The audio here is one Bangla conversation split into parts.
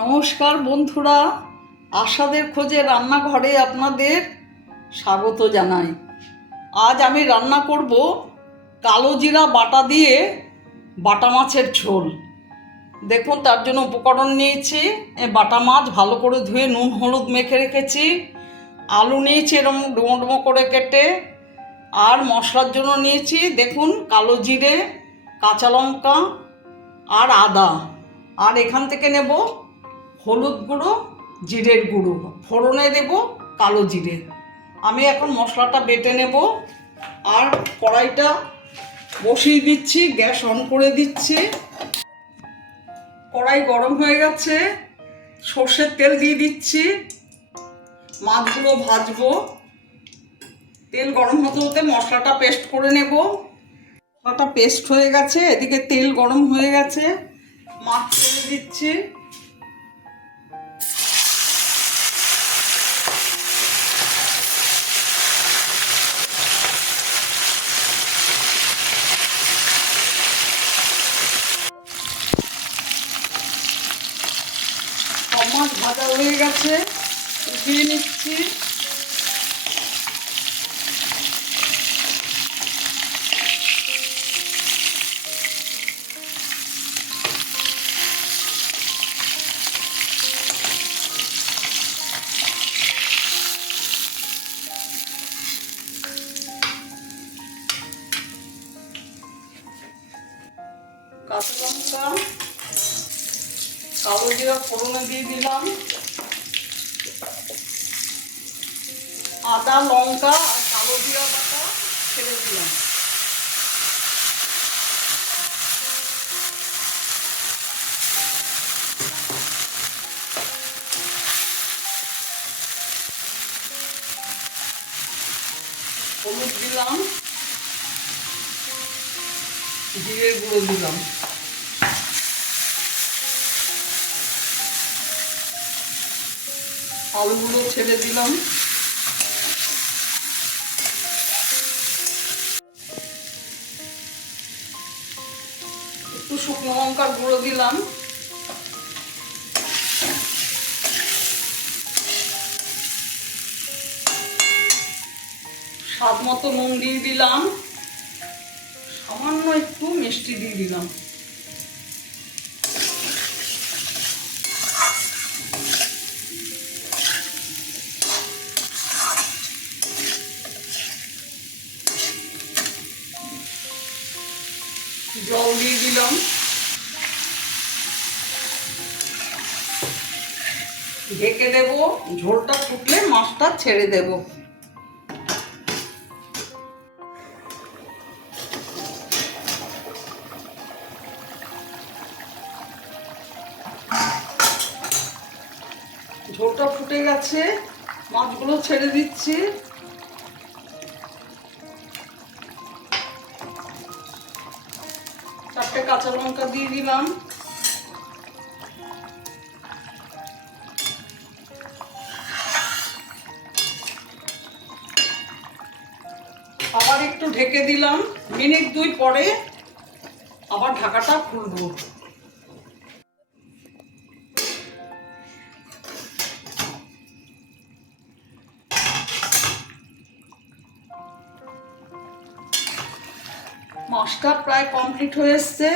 নমস্কার বন্ধুরা, আশাদের খোঁজে রান্নাঘরে আপনাদের স্বাগত জানাই। আজ আমি রান্না করব কালো জিরা বাটা দিয়ে বাটা মাছের ঝোল। দেখুন, তার জন্য উপকরণ নিয়েছি। বাটা মাছ ভালো করে ধুয়ে নুন, হলুদ মেখে রেখেছি। আলু নিয়েছি এরকম ডুমো ডুমো করে কেটে। আর মশলার জন্য নিয়েছি, দেখুন, কালো জিরে, কাঁচা লঙ্কা আর আদা। আর এখান থেকে নেব হলুদ গুঁড়ো, জিরের গুঁড়ো। ফোড়নে দেব কালো জিরে। আমি এখন মশলাটা বেটে নেব আর কড়াইটা বসিয়ে দিচ্ছি, গ্যাস অন করে দিচ্ছি। কড়াই গরম হয়ে গেছে, সর্ষের তেল দিয়ে দিচ্ছি। মাছগুলো ভাজবো। তেল গরম হতে হতে মশলাটা পেস্ট করে নেব। মশলাটা পেস্ট হয়ে গেছে, এদিকে তেল গরম হয়ে গেছে। মাছ ছেড়ে দিচ্ছি। ভাজা হয়ে গেছে। উঠিয়ে নিচ্ছি। কাঁচা লঙ্কা কালো জিরা ফোড়নে দিয়ে দিলাম, আদা, লঙ্কা আর কালো জিরা বাটা ছেড়ে দিলাম। হলুদ দিলাম, জিরের গুঁড়ো দিলাম। আলুগুলো ছেড়ে দিলাম। একটু শুকনো লঙ্কার গুঁড়ো দিলাম। স্বাদ মতো নুন দিয়ে দিলাম। সামান্য একটু মিষ্টি দিয়ে দিলাম। জল দিয়ে দিলাম। ঢেকে দেব, ঝোলটা ফুটলে মাছটা ছেড়ে দেব। ঝোলটা ফুটে গেছে, মাছগুলো ছেড়ে দিচ্ছি। চারটে কাঁচা লঙ্কা দিয়ে দিলাম। আবার একটু ঢেকে দিলাম। মিনিট দুই পরে আবার ঢাকাটা খুলবো। মাছটা প্রায় কমপ্লিট হয়ে এসছে।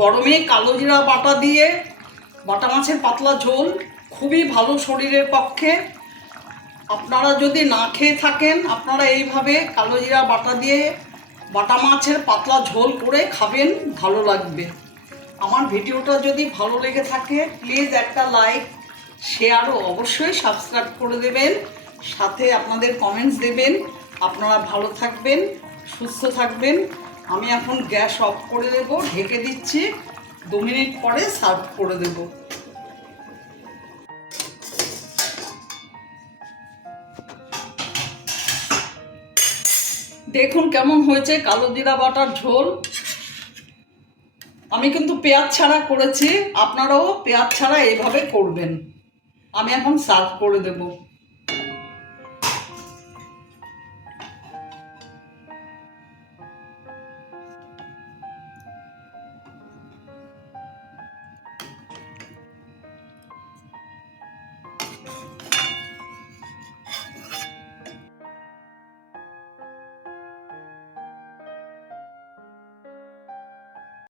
গরমে কালো জিরা বাটা দিয়ে বাটা মাছের পাতলা ঝোল, খুবই ভালো শরীরের পক্ষে। আপনারা যদি না খেয়ে থাকেন, আপনারা এইভাবে কালো জিরা বাটা দিয়ে বাটা মাছের পাতলা ঝোল করে খাবেন, ভালো লাগবে। আমার ভিডিওটা যদি ভালো লেগে থাকে প্লিজ একটা লাইক শেয়ার ও অবশ্যই সাবস্ক্রাইব করে দেবেন। সাথে আপনাদের কমেন্টস দেবেন। আপনারা ভালো থাকবেন। সুস্থ থাকবেন। আমি এখন গ্যাস অফ করে দেব, ঢেকে দিচ্ছি। দু মিনিট পরে সার্ভ করে দেব। দেখুন কেমন হয়েছে কালো জিরা বাটার ঝোল। আমি কিন্তু পেঁয়াজ ছাড়া করেছি, আপনারাও পেঁয়াজ ছাড়া এইভাবে করবেন। আমি এখন সার্ভ করে দেবো।